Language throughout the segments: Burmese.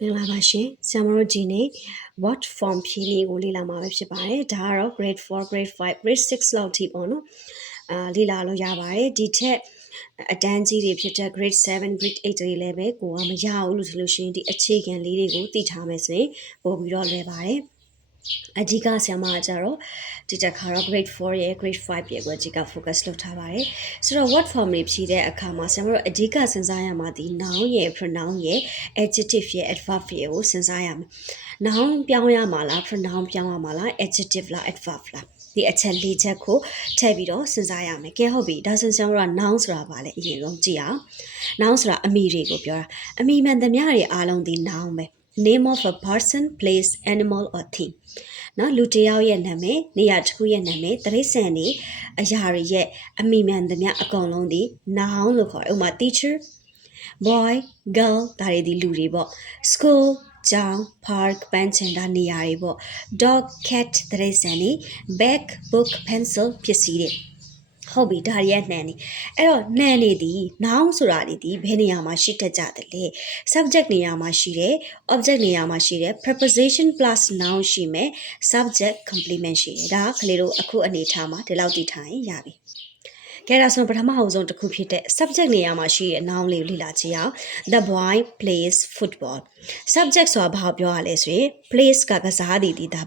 မင်္ဂလာပါရှင်ဆရာမတို့ဒီနေ့ what form ဖြည့်လေးကိုလေ့လာမှာပဲဖြစ်ပါတယ်ဒါကတော့ grade 4 grade 5 grade 6လောက်ထိပေါ့နော်လေ့လာလို့ရပါတယ်ဒီထက်အတန်းကြီးတွေဖြစ်တဲ့ grade 7 grade 8တွေလည်းပဲကိုကမရဘူးလို့ဆိုလို့ရှိရင်ဒီအခြေခံလေးတွေကိုသိထားမယ်ဆိုရင်ပို့ပြီးတော့လွယ်ပါတယ်အဓိကဆရာမကကြတော့ဒီတစ်ခါတော့ grade 4ရဲ့ grade 5ရဲ့ကိုအဓိက focus လုပ်ထားပါတယ်ဆိုတော့ what form တွေဖြည့်တဲ့အခါမှာဆရာမတို့အဓိကစဉ်းစားရမှာဒီ noun ရဲ့ pronoun ရဲ့ adjective ရဲ့ adverb ရဲ့ကိုစဉ်းစားရမယ် noun ပြောင်းရမှာလား pronoun ပြောင်းရမှာလား adjective လား adverb လားဒီအချက်၄ချက်ကိုထည့်ပြီးတော့စဉ်းစားရမယ်ကဲဟုတ်ပြီဒါဆိုဆရာမတို့က noun ဆိုတာဘာလဲအရင်ဆုံးကြည့်အောင် noun ဆိုတာအမည်တွေကိုပြောတာအမည်မှန်သမျှတွေအားလုံးဒီ noun ပဲ name of a person place animal or thing နော်လူတစ်ယောက်ရဲ့နာမည်နေရာတစ်ခုရဲ့နာမည်တိရစ္ဆာန်တွေအရာတွေရဲ့အမိမှန်သမျှအကုန်လုံးဒီ noun လို့ခေါ်တယ်ဥပမာ teacher boy girl ဒါတွေဒီလူတွေပေါ့ school ကျောင်း park ပန်းခြံဒါနေရာတွေပေါ့ dog cat တိရစ္ဆာန်တွေ bag book pencil ပစ္စည်းတွေဟုတ်ပြီဒါရဲ့နှံနေအဲ့တော့နှံနေသည် noun ဆိုတာဒီဘယ်နေရာမှာရှိတတ်ကြတယ်လဲ subject နေရာမှာရှိတယ် object နေရာမှာရှိတယ် preposition plus noun ရှိမယ် subject complement ရှိတယ်ဒါကလေးတို့အခုအနေထားမှာဒီလောက်တည်ထားရင်ရပြီကဲဒါဆိုပထမအဆုံးတစ်ခုဖြစ်တဲ့ subject နေရာမှာရှိတဲ့ noun လေးကိုလေ့လာကြည့်အောင် the boy plays football subject ဆိုတာဘာပြောရလဲဆိုရင် plays ကစားသည်ဒါ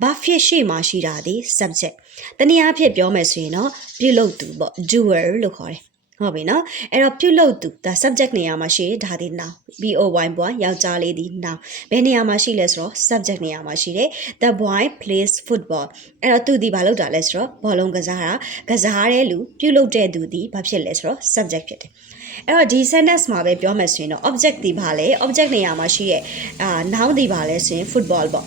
buff ဖြစ်ရှေ့မှာရှိတာဒီ subject တနည်းအားဖြင့်ပြောမယ်ဆိုရင်တော့ပြုလုပ်သူပေါ့ doer လို့ခေါ်တယ်ဟုတ်ပြီနော်အဲ့တော့ပြုလုပ်သူဒါ subject နေရာမှာရှိဒါဒီ noun boy ယောက်ျားလေးဒီ noun ဘယ်နေရာမှာရှိလဲဆိုတော့ subject နေရာမှာရှိတယ် the boy plays football အဲ့တော့သူဒီဘာလုပ်တာလဲဆိုတော့ဘောလုံးကစားတဲ့လူပြုလုပ်တဲ့သူဒီဘာဖြစ်လဲဆိုတော့ subject ဖြစ်တယ်အဲ့တော့ဒီ sentence မှာပဲပြောမယ်ဆိုရင်တော့ object ဒီဘာလဲ object နေရာမှာရှိတဲ့ noun ဒီဘာလဲဆိုရင် football ပေါ့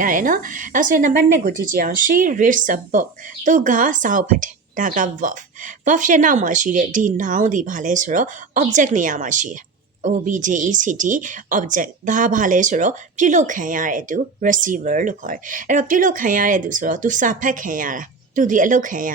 ရတယ်နော်အဲ့ဆိုရင်နံပါတ်1ကိုကြည့်ကြအောင် she reads a book သူကစာအုပ်ဖတ်တယ်ဒါက verb ရဲ့နောက်မှာရှိတဲ့ဒီ noun ဒီဘာလဲဆိုတော့ object နေရာမှာရှိတယ် object object ဒါဘာလဲဆိုတော့ပြုလုပ်ခံရတဲ့သူ receiver လို့ခေါ်တယ်အဲ့တော့ပြုလုပ်ခံရတဲ့သူဆိုတော့သူစာဖတ်ခံရတာသူဒီအလုပ်ခံရ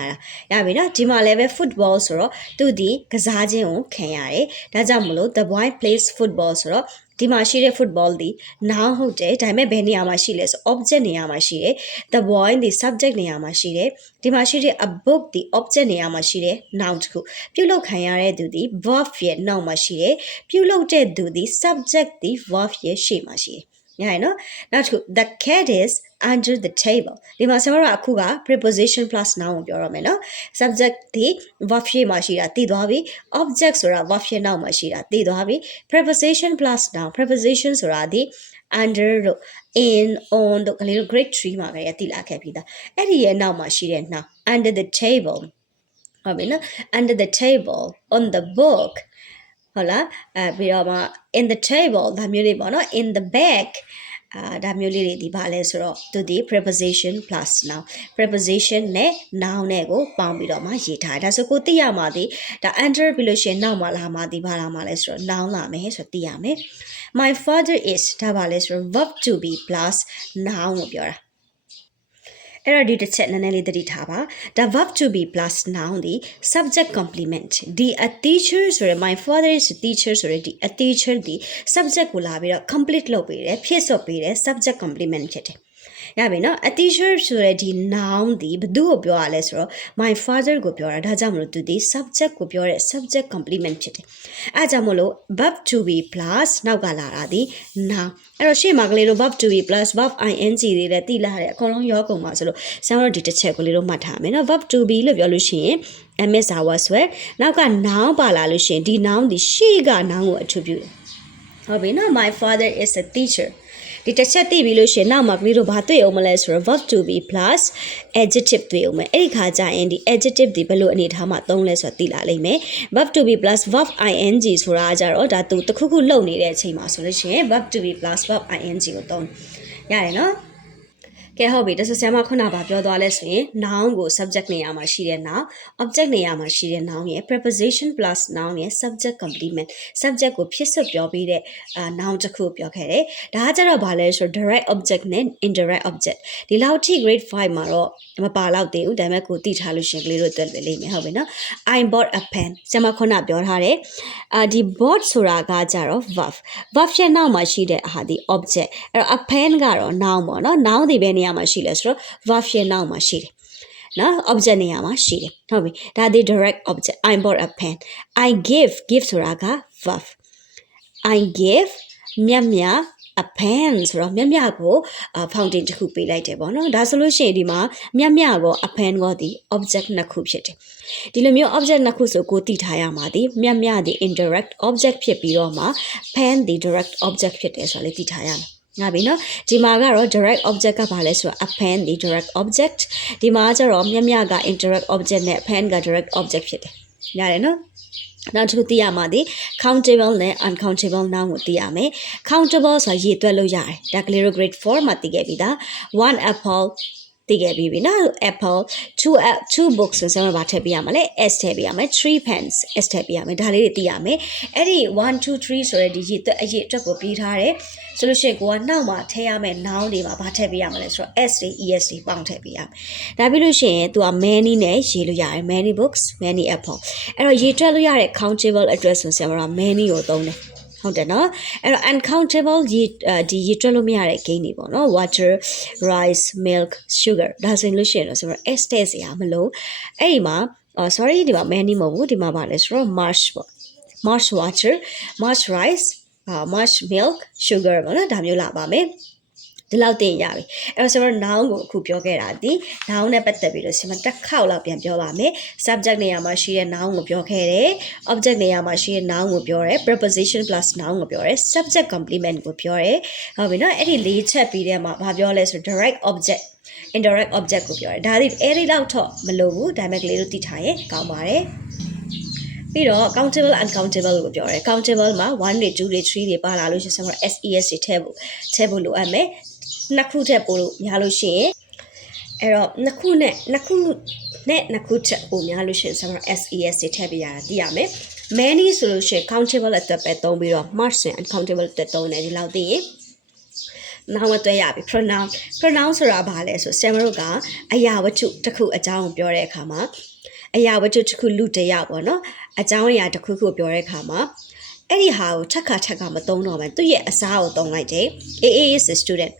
တာရပြီနော်ဒီမှာလည်းပဲ football ဆိုတော့သူဒီကစားခြင်းကိုခံရတယ်ဒါကြောင့်မလို့ the boy plays football ဆိုတော့ဒီမှာရှိတဲ့ football ဒီ noun ဟုတ်တယ်ဒါပေမဲ့ဘယ်နေရာမှာရှိလဲဆို object နေရာမှာရှိတယ် the boy ဒီ subject နေရာမှာရှိတယ်ဒီမှာရှိတဲ့ a book ဒီ object နေရာမှာရှိတယ် noun တခုပြုလုပ်ခံရတဲ့သူဒီ verb ရဲ့နောက်မှာရှိတယ်ပြုလုပ်တဲ့သူဒီ subject ဒီ verb ရဲ့ရှေ့မှာရှိတယ်ရတယ်နော်နောက်တစ်ခု the cat is under the table ဒီမှာကျွန်တော်တို့အခုက preposition plus noun ကိုပြောရမယ်နော် subject ဒီ verb ရှေ့မှာရှိတာသိသွားပြီ object ဆိုတာ verb ရဲ့နောက်မှာရှိတာသိသွားပြီ preposition plus noun preposition ဆိုတာဒီ under တို့ in on တို့ကလေးတို့ grade 3မှာပဲသိလာခဲ့ပြီသားအဲ့ဒီရဲ့နောက်မှာရှိတဲ့ noun under the table ဟုတ်ပြီနော် under the table on the book ဟုတ်လားပြီးတော့မှ in the table ဒါမျိုးလေးပေါ့နော် in the bag ဒါမျိုးလေးတွေဒီပါလဲဆိုတော့သူဒီ preposition plus noun preposition နဲ့ noun နဲ့ကိုပေါင်းပြီးတော့မှရေးထားတယ်ဒါဆိုကိုသိရမှာဒီဒါ under ပြီးလို့ရှိရင်နောက်မှာလာမှာဒီဘာလာမှာလဲဆိုတော့ noun လာမယ်ဆိုတော့သိရမယ် my father is ဒါပါလဲဆိုတော့ verb to be plus noun ကိုပြောတာအဲ့တော့ဒီတစ်ချက်နည်းနည်းလေးသတိထားပါဒါ verb to be plus noun ဒီ subject complement ဒီ a teacher ဆိုရယ် my father is a teacher ဆိုရယ်ဒီ a teacher ဒီ subject ကိုလာပြီးတော့ complete လုပ်ပေးတယ်ဖြည့်စွက်ပေးတယ် subject complement ဖြစ်တယ်ရပြီနော် a teacher ဆိုရယ်ဒီ noun ဒီဘယ်သူ့ကိုပြောရလဲဆိုတော့ my father ကိုပြောတာဒါကြောင့်မလို့သူဒီ subject ကိုပြောတဲ့ subject complement ဖြစ်တယ်အဲကြောင့်မလို့ verb to be plus နောက်ကလာတာဒီ noun အဲ့တော့ရှေ့မှာကလေးတို့ verb to be plus verb ing တွေလည်းတိလာတယ်အကုန်လုံးရောကုန်ပါဆိုလို့ဆရာတို့ဒီတစ်ချက်ကိုလေးတို့မှတ်ထားမယ်နော် verb to be လို့ပြောလို့ရှိရင် ms hours ဆွဲနောက်က noun ပါလာလို့ရှိရင်ဒီ noun ဒီရှေ့က noun ကိုအထူးပြုတယ်ဟုတ်ပြီနော် my father is a teacherဒီတစ်ချက်သိပြီလို့ရှင်နောက်မှာကလေးတို့ဘာတွေ့အောင်မလဲဆိုတော့ verb to be plus adjective တွေ့အောင်မယ်အဲ့ဒီခါကျရင်ဒီ adjective ဒီဘယ်လိုအနေထားမှာသုံးလဲဆိုတာသိလာလိမ့်မယ် verb to be plus verb ing ဆိုတာကြတော့ဒါသူတစ်ခုခုလုပ်နေတဲ့အချိန်မှာဆိုလို့ရှိရင် verb to be plus verb ing ကိုသုံးရတယ်နော် ကဲဟုတ်ပြီဒါဆိုဆရာမခုနကပြောသွားလဲဆိုရင် noun ကို subject နေရာမှာရှိတဲ့ noun object နေရာမှာရှိတဲ့ noun ရဲ့ preposition plus noun ရဲ့ subject complement subject ကိုဖြစ်စွပြောပြီးတဲ့ noun တစ်ခုပြောခဲ့တယ်ဒါကကြတော့ဘာလဲဆိုတော့ direct object နဲ့ indirect object ဒီလောက်ထိ grade 5မှာတော့မပါတော့သေးဘူးဒါပေမဲ့ကိုသိထားလို့ရှင်ကလေးတို့တွေ့လိမ့်မယ်ဟုတ်ပြီနော် I bought a pen ဆရာမခုနပြောထားတယ်ဒီ bought ဆိုတာကကြတော့ verb ရဲ့နောက်မှာရှိတဲ့ဟာဒီ object အဲ့တော့ a pen ကတော့ noun ပေါ့နော် noun ဒီဘယ်နေရာမှာရှိလဲဆိုတော့ verb ရဲ့နောက်မှာရှိတယ်နော် object နေရာမှာရှိတယ်ဟုတ်ပြီဒါဒီ direct object I bought a pen I give ဆိုတာက verb I give မြတ်မြတ် a pen ဆိုတော့မြတ်မြတ်ကို fountain တစ်ခုပေးလိုက်တယ်ပေါ့နော်ဒါဆိုလို့ရှိရင်ဒီမှာမြတ်မြတ်ကို a pen ကိုဒီ object နှစ်ခုဖြစ်တယ်ဒီလိုမျိုး object နှစ်ခုဆိုကိုတည်ထားရမှာဒီမြတ်မြတ်ဒီ indirect object ဖြစ်ပြီးတော့မှ pen ဒီ direct object ဖြစ်တယ်ဆိုတော့လေတည်ထားရမယ်ငါပြီနော်ဒီမှာကတော့ direct object ကဘာလဲဆိုတော့ a pen ဒီ direct object ဒီမှာကျတော့မြတ်မြတ်က indirect object နဲ့ pen က direct object ဖြစ်တယ်ရတယ်နော်နောက်တစ်ခုသိရမှာဒီ countable နဲ့ uncountable noun ကိုသိရမယ် countable ဆိုတာရေတွက်လို့ရတယ်ဒါကလေးတို့ grade 4မှာသိခဲ့ပြီဒါ1 apple သိခဲ့ပြီနော် apple 2 books ဆိုတော့ဗာထည့်ပေးရမှာလေ s ထည့်ပေးရမယ်3 pens s ထည့်ပေးရမယ်ဒါလေးတွေသိရမယ်အဲ့ဒီ1 2 3ဆိုတဲ့ဒီရေတွက်အရေးအတွက်ကိုပြီးထားတယ်ဆိုလို့ရှိရင်ကိုကနောက်မှာထည့်ရမယ် noun တွေမှာဗာထည့်ပေးရမှာလဲဆိုတော့ s တွေ es တွေပေါင်းထည့်ပေးရမယ်ဒါပြီးလို့ရှိရင်သူက many နဲ့ရေးလို့ရတယ် many books many apple အဲ့တော့ရေတွက်လို့ရတဲ့ countable address ဆိုဆရာမက many ကိုသုံးတယ်ဟုတ်တယ်နော်အဲ့တော့ uncountable ဒီရေတွက်လို့မရတဲ့ gain တွေပေါ့နော် water rice milk sugar ဒါဆိုရင်လို့ရှိရင်တော့ဆိုတော့ s တဲ့စရာမလိုအဲ့ဒီမှာ sorry ဒီမှာ many မဟုတ်ဘူးဒီမှာပါလဲဆိုတော့ marsh ပေါ့ marsh water marsh rice marsh milk sugar ပေါ့နော်ဒါမျိုးလာပါမယ်ဒီလောက်တင်ရပြီအဲ့တော့ကျွန်တော် noun ကိုအခုပြောခဲ့တာဒီ noun နဲ့ပတ်သက်ပြီးတော့ကျွန်မတစ်ခေါက်လောက်ပြန်ပြောပါမယ် subject နေရာမှာရှိတဲ့ noun ကိုပြောခဲ့တယ် object နေရာမှာရှိတဲ့ noun ကိုပြောတယ် preposition plus noun ကိုပြောတယ် subject complement ကိုပြောတယ်ဟုတ်ပြီနော်အဲ့ဒီလေးချက်ပြီးတဲ့မှာဘာပြောလဲဆို direct object indirect object ကိုပြောတယ်ဒါဒီအဲ့ဒီလောက်တော့မလိုဘူးဒါပေမဲ့ကလေးတို့သိထားရင်ကောင်းပါတယ်ပြီးတော့ countable uncountable ကိုပြောတယ် countable မှာ1တွေ2တွေ3တွေပါလာလို့ရှိရင်ကျွန်တော် SES တွေထည့်ဖို့လိုအပ်မယ်နှစ်ခုထည့်ပို့လို့များလို့ရှိရင်အဲ့တော့နှစ်ခုထည့်ပို့များလို့ရှိရင်ကျွန်တော် SES တွေထည့်ပေးရတာသိရမယ် many ဆိုလို့ရှိရင် countable အတွက်ပဲသုံးပြီးတော့ much ဆိုရင် uncountable အတွက်သုံးတယ်ဒီလောက်သိရင်နောက်တွေ့ရပြီ pronoun ဆိုတာဘာလဲဆိုဆရာမတို့ကအရာဝတ္ထုတစ်ခုအကြောင်းကိုပြောတဲ့အခါမှာအရာဝတ္ထုတစ်ခုလူတယောက်ပေါ့နော်အကြောင်းအရာတစ်ခုကိုပြောတဲ့အခါမှာအဲ့ဒီဟာကိုထပ်ခါမသုံးတော့ဘူးသူ့ရဲ့အစားကိုသုံးလိုက်တယ် AA is a student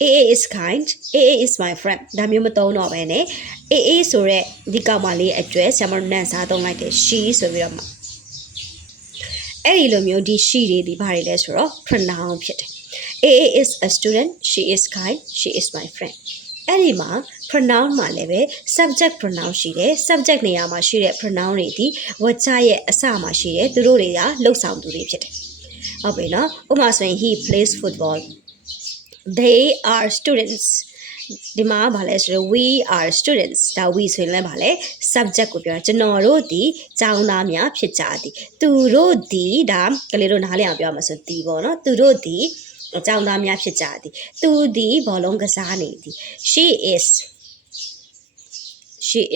AA is kind AA is my friend ဒါမျိုးမသုံးတော့ဘဲနဲ့ AA ဆိုတဲ့ဒီကောင်မလေးအတွက်ဆရာမတို့နန်းစားသုံးလိုက်တယ် she ဆိုပြီးတော့အဲ့ဒီလိုမျိုးဒီ she တွေဒီဘာတွေလဲဆိုတော့ pronoun ဖြစ်တယ်AA is a student she is kind she is my friend အဲ့ဒီမှာ pronoun မှာလည်းပဲ subject pronoun ရှိတယ် subject နေရာမှာရှိတဲ့ pronoun တွေဒီဝကျရဲ့အစမှာရှိတယ်သူတို့တွေကလှုပ်ဆောင်သူတွေဖြစ်တယ်ဟုတ်ပြီနော်ဥပမာဆိုရင် he plays football they are students ဒီမှာဗာလဲဆိုတော့ we are students ဒါ we ဆိုရင်လည်းဗာလဲ subject ကိုပြောတာကျွန်တော်တို့ဒီကျောင်းသားများဖြစ်ကြသည်သူတို့ဒီဒါကလေးတို့နားလည်အောင်ပြောမှာဆိုဒီပေါ့နော်သူတို့ဒီကျောင်းသားများဖြစ်ကြသည်သူဒီဘောလုံးကစားနေသည် she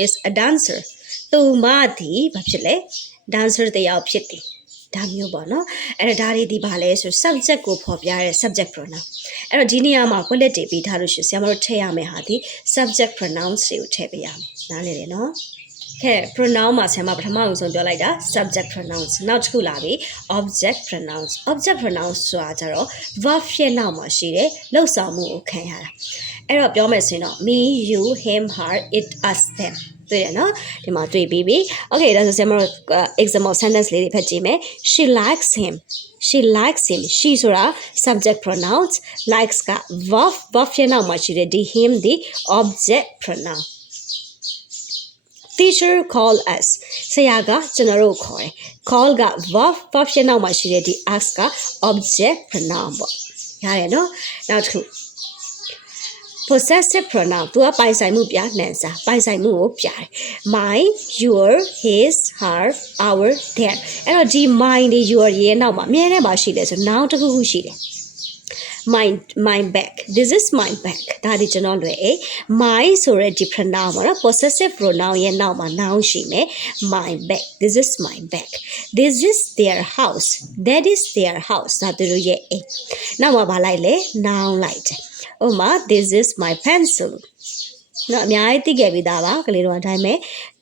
is a dancer သူမဒီဘာဖြစ်လဲ dancer တယောက်ဖြစ်သည်ဒါမျိုးပေါ့နော်အဲ့ဒါတွေဒီဘာလဲဆို subject ကိုဖော်ပြတဲ့ subject pronoun အဲ့တော့ဒီနေရာမှာ bullet တွေပေးထားလို့ရှိရင်ဆရာမတို့ထည့်ရမယ့်ဟာဒီ subject pronouns တွေကိုထည့်ပေးရမယ်နားလည်တယ်နော်ခဲ pronoun မှာဆရာမပထမဆုံးပြောလိုက်တာ subject pronouns နောက်တစ်ခုလာပြီ object pronouns ဆိုတာကျတော့ verb ရဲ့နောက်မှာရှိတဲ့လှုပ်ဆောင်မှုကိုခံရတာအဲ့တော့ပြောမယ်ဆိုရင်တော့ me you him her it us them တွေ့ရနော်ဒီမှာတွေ့ပြီးပြီ okay ဒါဆိုဆရာမတို့ example sentence လေးတွေဖတ်ကြည့်မယ် she likes him she ဆိုတာ subject pronouns likes က verb ရဲ့နောက်မှာရှိတဲ့ဒီ him ဒီ object pronoun teacher call us ဆရာကကျွန်တော်တို့ခေါ်တယ် call က verb ရဲ့နောက်မှာရှိတဲ့ဒီ us က object pronoun ပေါ့ရတယ်နော်နောက်တစ်ခုpossessive pronoun သူကပိုင်ဆိုင်မှုပြနှံစာပိုင်ဆိုင်မှုကိုပြတယ် my your his her our their အဲ့တော့ဒီ my တွေ your ရဲ့နောက်မှာအမြဲတမ်းပါရှိတယ်ဆို noun တစ်ခုခုရှိတယ် my bag this is my bag ဒါဒီကျွန်တော်လွယ်my ဆိုတဲ့ဒီ pronoun မှာနော် possessive pronoun ရဲ့နောက်မှာ noun ရှိမယ် my bag this is my bag this is their house that is their house ဒါသူတို့ရဲ့အိမ်နောက်မှာဗာလိုက်လေ noun လိုက်တယ်ဥပမာ this is my pencil နော်အများကြီးသိခဲ့ပြီးသားပါကလေးတို့အတိုင်းပဲ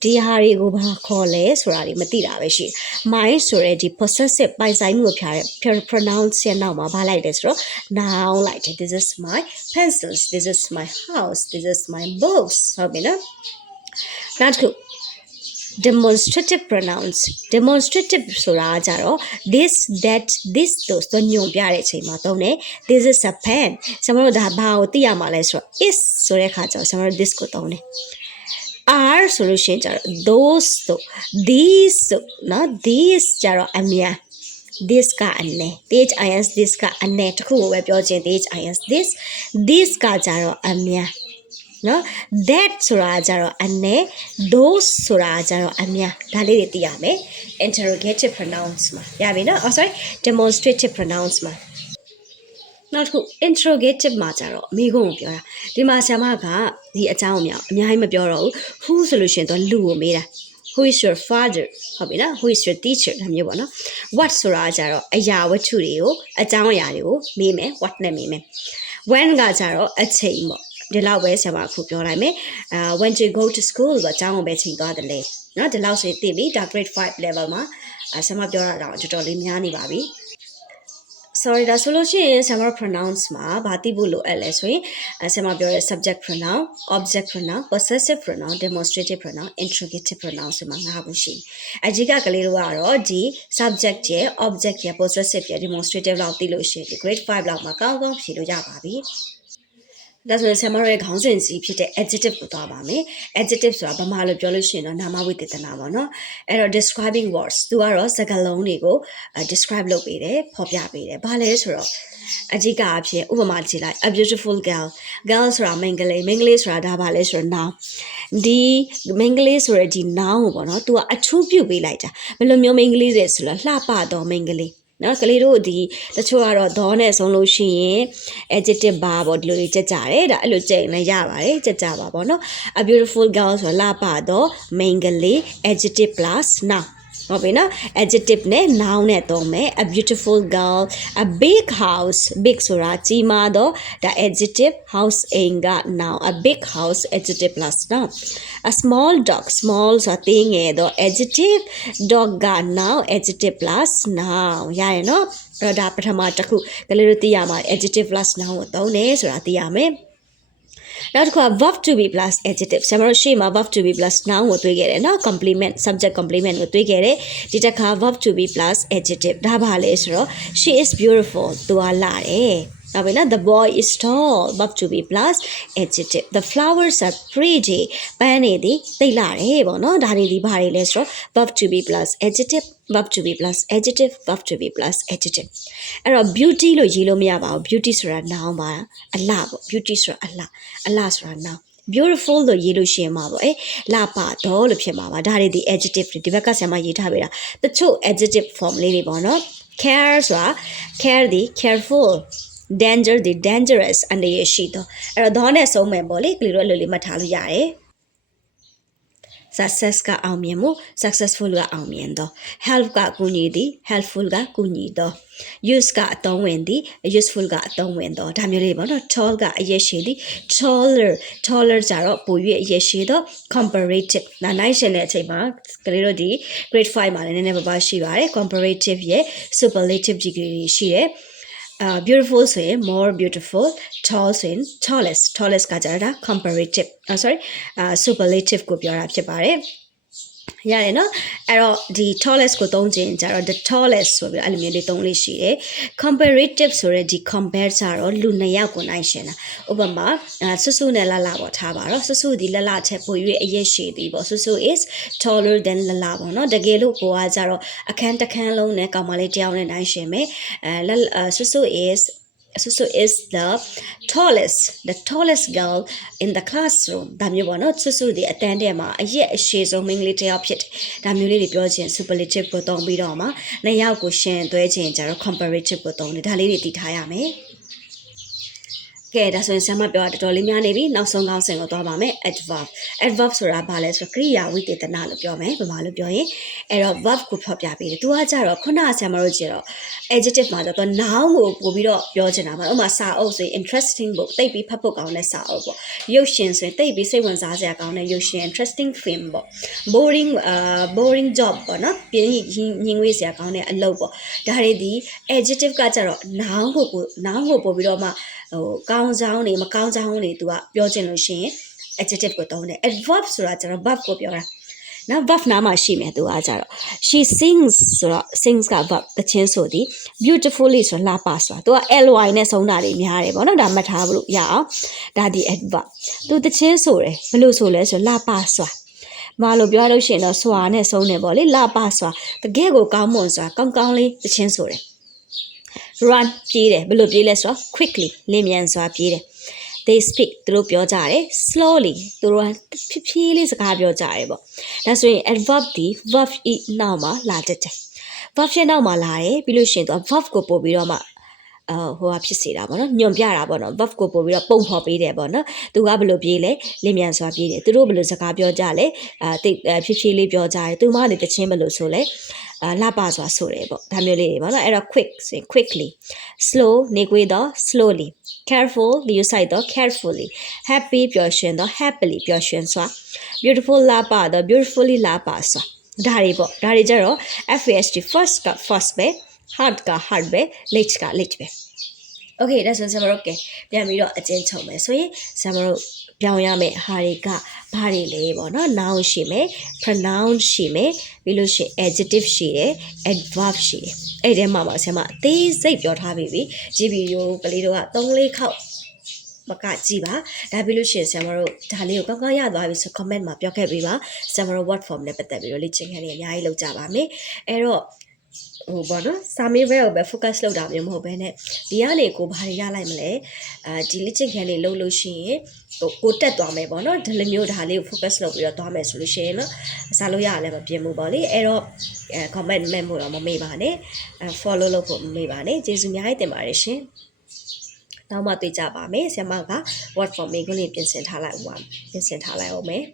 ဒီဟာတွေကိုဘာခေါ်လဲဆိုတာတွေမသိတာပဲရှိ my ဆိုတဲ့ဒီ possessive ပိုင်ဆိုင်မှုကိုဖြားတဲ့ pronounce ရဲ့နောက်မှာဘာလိုက်လဲဆိုတော့ noun လိုက်တယ် this is my pencils this is my house this is my books ဟုတ်ပြီနော်နောက်တစ်ခုdemonstrative pronouns demonstrative ဆိုတာကြတော့ this that this those တို့ညွှန်ပြတဲ့အချိန်မှာသုံးတယ် this is a pen ကျွန်တော်တို့ဒါဘာကိုသိရမှာလဲဆိုတော့ is ဆိုတဲ့အခါကျတော့ကျွန်တော်တို့ this ကိုသုံးတယ် are ဆိုလို့ရှိရင်ကျတော့ those တို့ these တို့နော် these ကျတော့အများ this ကအနည်း this this ကအနည်းတစ်ခုကိုပဲပြောခြင်း this this ကကြတော့အများနော် that ဆိုတာကြတော့အနည်း those ဆိုတာကြတော့အများဒါလေးတွေသိရမယ် interrogative pronouns မှာရပြီနော် sorry demonstrative pronouns မှာနောက်တစ်ခု interrogative မှာကြတော့မိကုံကိုပြောတာဒီမှာဆရာမကဒီအကြောင်းအများကြီးမပြောတော့ဘူး who ဆိုလို့ရှိရင်တော့လူကိုမေးတာ who is your father ဟုတ်ပြီနော် who is your teacher ဒါမျိုးပေါ့နော် what ဆိုတာကြတော့အရာဝတ္ထုတွေကိုအကြောင်းအရာတွေကိုမေးမယ် what နဲ့မေးမယ် when ကကြတော့အချိန်ပေါ့ဒီလောက်ပဲဆရာမအခုပြောလိုက်မယ်when to go to school ဆိုတော့အကြောင်းကိုပဲချိန်သွားတယ်လေနော်ဒီလောက်ဆိုသိပြီဒါ grade 5 level မှာဆရာမပြောတာတော့တော်တော်လေးများနေပါပြီ sorry ဒါဆိုလို့ရှိရင်ဆရာမ pronounce မှာဘာသိဖို့လိုအပ်လဲဆိုရင်ဆရာမပြောတဲ့ subject pronoun object pronoun possessive pronoun demonstrative pronoun interrogative pronoun ဆိုမှ၅ခုရှိအကြီးကကလေးတို့ကတော့ဒီ subject ရဲ့ object ရဲ့ possessive ရဲ့ demonstrative လောက်သိလို့ရှိရင်ဒီ grade 5လောက်မှာကောင်းကောင်းဖြေလို့ရပါပြီဒါဆိုရင်ဆရာမတို့ရဲ့ခေါင်းစဉ်စီဖြစ်တဲ့ adjective ကိုသွားပါမယ် adjective ဆိုတာဘာမှလို့ပြောလို့ရှိရင်တော့နာမဝိသေသနာပေါ့နော်အဲ့တော့ describing words သူကတော့စကားလုံးတွေကို describe လုပ်ပေးတယ်ဖော်ပြပေးတယ်ဘာလဲဆိုတော့အကြီးကအဖြစ်ဥပမာကြည့်လိုက် a beautiful girl ဆိုတာမိန်းကလေးဆိုတာဒါဘာလဲဆိုတော့ noun ဒီမိန်းကလေးဆိုတဲ့ဒီ noun ကိုပေါ့နော်သူကအထူးပြုပေးလိုက်တာဘယ်လိုမျိုးမိန်းကလေးတွေဆိုတော့လှပတော့မိန်းကလေးနော်ကလေးတို့ဒီတချို့ကတော့ဒေါနဲ့ဆုံးလို့ရှိရင် adjective bar ပေါ့ဒီလိုတွေကြက်ကြတယ်ဒါအဲ့လိုကြက်ရင်လည်းရပါတယ်ကြက်ကြပါပေါ့နော် a beautiful girl ဆိုတော့လှပတော့မိန်းကလေး adjective plus noun ဟုတ်ပြီနော် adjective နဲ့ noun နဲ့သုံးမယ် a beautiful girl a big house big ဆိုတာကြီးမားတော့ဒါ adjective house အိမ်က noun a big house adjective plus noun a small dog small ဆိုတာသေးငယ်တော့ adjective dog က noun adjective plus noun ရရနော်အဲ့တော့ဒါပထမတစ်ခုကလေးတို့သိရမှာ adjective plus noun ကိုသုံးတယ်ဆိုတာသိရမယ်နောက်တစ်ခါ verb to be plus adjective ဆရာမတို့ရှေ့မှာ verb to be plus noun ကိုတွေ့ခဲ့တယ်နော် complement subject complement ကိုတွေ့ခဲ့တယ်ဒီတစ်ခါ verb to be plus adjective ဒါပါလေဆိုတော့ she is beautiful သူကလာတယ်နောက်ပြီးနော် the boy is tall verb to be plus adjective the flowers are pretty ပန်းနေသည်သိလာတယ်ပေါ့နော်ဒါတွေဒီဘာတွေလဲဆိုတော့ verb to be plus adjective verb to be plus adjective verb to be plus adjective အဲ့တော့ beauty လို့ရေးလို့မရပါဘူး beauty ဆိုတာ noun ပါအလှပေါ့ beauty ဆိုတာအလှဆိုတာ noun beautiful လို့ရေးလို့ရှိရင်မှာပေါ့လှပတော့လို့ဖြစ်မှာပါဒါတွေဒီ adjective တွေဒီဘက်ကဆရာမရေးထားပေးတာတချို့ adjective form လေးတွေပေါ့နော် care ဆိုတာ care ဒီ careful danger ဒီ dangerous အနေရရှိတော့အဲ့တော့နဲ့ဆုံးမယ်ပေါ့လေကလေးတို့အလိုလေးမှတ်ထားလို့ရတယ် success ကအောင်မြင်မှု successful ကအောင်မြင်တော့ help ကကူညီသည် helpful ကကူညီတော့ use ကအသုံးဝင်သည် useful ကအသုံးဝင်တော့ဒါမျိုးလေးပေါ့နော် tall ကအရက်ရှိသည် taller ကြတော့ပို၍အရက်ရှိတော့ comparative ဒါနိုင်ရှင်တဲ့အချိန်မှာကလေးတို့ဒီ grade 5မှာလည်းနည်းနည်းပါးပါးရှိပါတယ် comparative ရဲ့ superlative degree ရှိတယ်beautiful ဆိုရင် more beautiful tall ဆိုရင် tallest ကကြတာ comparative superlative ကိုပြောတာဖြစ်ပါတယ်ရတယ်နော်အဲ့တော့ဒီ tallest ကိုသုံးခြင်းကြတော့ the tallest ဆိုပြီးအဲ့လိုမျိုးလေးသုံးလေးရှိတယ် comparative ဆိုရဲဒီ compare ကြတော့လူနှစ်ယောက်ကိုနိုင်ရှင်တာဥပမာဆွဆွနဲ့လလပေါ့ထားပါတော့ဆွဆွဒီလလချက်ပို၍အရက်ရှိသည်ပေါ့ဆွဆွ is taller than လလပေါ့နော်တကယ်လို့ကိုကကြတော့အခန်းတစ်ခန်းလုံးနဲ့ကောင်မလေးတယောက်နဲ့နိုင်ရှင်မယ်ဆွဆွ is the tallest girl in the classroom ဒါမျိုးပေါ့နော်ဆွဒီအတန်းထဲမှာအရက်အရှိဆုံးမိန်းကလေးတစ်ယောက်ဖြစ်တယ်ဒါမျိုးလေးတွေပြောခြင်း superlative ကိုသုံးပြီးတော့မှနှစ်ယောက်ကိုရှင်သွဲခြင်းကြတော့ comparative ကိုသုံးတယ်ဒါလေးတွေသိထားရမယ် ကဲဒါဆိုရင်ဆရာမပြောတာတော်တော်လေးများနေပြီနောက်ဆုံးကောင်းစင်ကိုသွားပါမယ် adverb ဆိုတာဘာလဲဆိုတော့ကရိယာဝိသေသနလို့ပြောမယ်ဘာလို့ပြောရင်အဲ့တော့ verb ကိုဖော်ပြပေးတယ်သူကကြတော့ခုနကဆရာမတို့ကြည့်တော့ adjective မှာတော့ noun ကိုပို့ပြီးတော့ပြောချင်တာပါဥပမာစာအုပ်ဆိုရင် interesting ပေါ့တိတ်ပြီးဖတ်ဖို့ကောင်းတဲ့စာအုပ်ပေါ့ရုပ်ရှင်ဆိုရင်တိတ်ပြီးစိတ်ဝင်စားစရာကောင်းတဲ့ရုပ်ရှင် interesting film ပေါ့ boring job ပေါ့နော်ပြင်းညင်ငွေစရာကောင်းတဲ့အလုပ်ပေါ့ဒါတွေဒီ adjective ကကြတော့ noun ကိုပို့ပြီးတော့မှကောင်းချောင်းတွေမကောင်းချောင်းတွေသူကပြောချင်လို့ရှိရင် adjective ကိုသုံးတယ် adverb ဆိုတာကျတော့ verb ကိုပြောတာနော် verb နားမှာရှိမယ်သူကကြတော့ she sings ဆိုတော့ sings က verb တခြင်းဆိုသည် beautifully ဆိုလှပဆိုတာသူက ly နဲ့ဆုံးတာတွေများတယ်ပေါ့နော်ဒါမှတ်ထားလို့ရအောင်ဒါဒီ adverb သူတခြင်းဆိုတယ်ဘယ်လိုဆိုလဲဆိုလှပစွာမလို့ပြောလို့ရှိရင်တော့စွာနဲ့ဆုံးတယ်ပေါ့လေလှပစွာတကယ်ကိုကောင်းမွန်စွာကောင်းကောင်းလေးတခြင်းဆိုတယ် run ပြေးတယ်ဘယ်လိုပြေးလဲဆိုတော့ quickly လင်းမြန်စွာပြေးတယ် they speak သူတို့ပြောကြတယ် slowly သူတို့ဖြည်းဖြည်းလေးစကားပြောကြတယ်ပေါ့ဒါဆိုရင် adverb ဒီ verb နောက်မှာလာတတ်တယ် verb ရဲ့နောက်မှာလာတယ်ပြီးလို့ရှိရင်သူ verb ကိုပို့ပြီးတော့မှဟိုဟာဖြစ်စေတာပေါ့နော်ညွန်ပြတာပေါ့နော် verb ကိုပို့ပြီးတော့ပုံဖော်ပေးတယ်ပေါ့နော်သူကဘယ်လိုပြေးလဲလင်းမြန်စွာပြေးတယ်သူတို့ဘယ်လိုစကားပြောကြလဲတိတ်ဖြည်းဖြည်းလေးပြောကြတယ်သူမှလည်းတချင်းဘယ်လိုဆိုလဲလှပစွာဆိုတယ်ပေါ့ဒါမျိုးလေးတွေပေါ့နော်အဲ့တော့ quick ဆိုရင် quickly slow နေကွေးတော့ slowly careful ဒီယူဆိုင်တော့ carefully happy ပျော်ရွှင်တော့ happily ပျော်ရွှင်စွာ beautiful လှပတော့ beautifully လှပစွာဒါတွေပေါ့ဒါတွေကြတော့ fast first က first ပဲ hard က hard ပဲ late က late ပဲ okay ဒါဆိုဆရာမတို့ကပြန်ပြီးတော့အကျဉ်းချုပ်မယ်ဆိုရင်ဆရာမတို့ပြောင်းရမယ့်ဟာတွေကဘာတွေလဲပေါ့နော် noun ရှိမယ် pronoun ရှိမယ်ပြီးလို့ရှိရင် adjective ရှိတယ် adverb ရှိတယ်အဲ့ဒီမှာပါဆရာမအသေးစိတ်ပြောထားပြီးပြီကြည့်ဗီဒီယိုကလေးတို့က3-4ခေါက်မကကြည့်ပါဒါပြီးလို့ရှိရင်ဆရာမတို့ဒါလေးကိုကောင်းကောင်းရသွားပြီဆို comment မှာပြောခဲ့ပေးပါဆရာမတို့ word form နဲ့ပတ်သက်ပြီးတော့လေ့ကျင့်ခန်းတွေအများကြီးလုပ်ကြပါမယ်အဲ့တော့ဟိုဘောနော်စာမေးပွဲကိုပဲ focus လုပ်တာမျိုးမဟုတ်ဘဲနဲ့ဒီကနေကိုဘာတွေရလိုက်မလဲဒီလေ့ကျင့်ခန်းတွေလုပ်လို့ရှိရင်ကိုတက်သွားမယ်ပေါ့နော်ဒီလိုမျိုးဒါလေးကို focus လုပ်ပြီးတော့သွားမယ်ဆိုလို့ရှိရင်နော်စာလို့ရလည်းမပြင်းဘူးပေါ့လေအဲ့တော့comment မဲ့ဖို့တော့မမေ့ပါနဲ့follow လုပ်ဖို့မမေ့ပါနဲ့ကျေးဇူးအများကြီးတင်ပါတယ်ရှင်နောက်မှတွေ့ကြပါမယ်ဆရာမက word form ကိုလေးပြင်ဆင်ထားလိုက်အောင်မယ်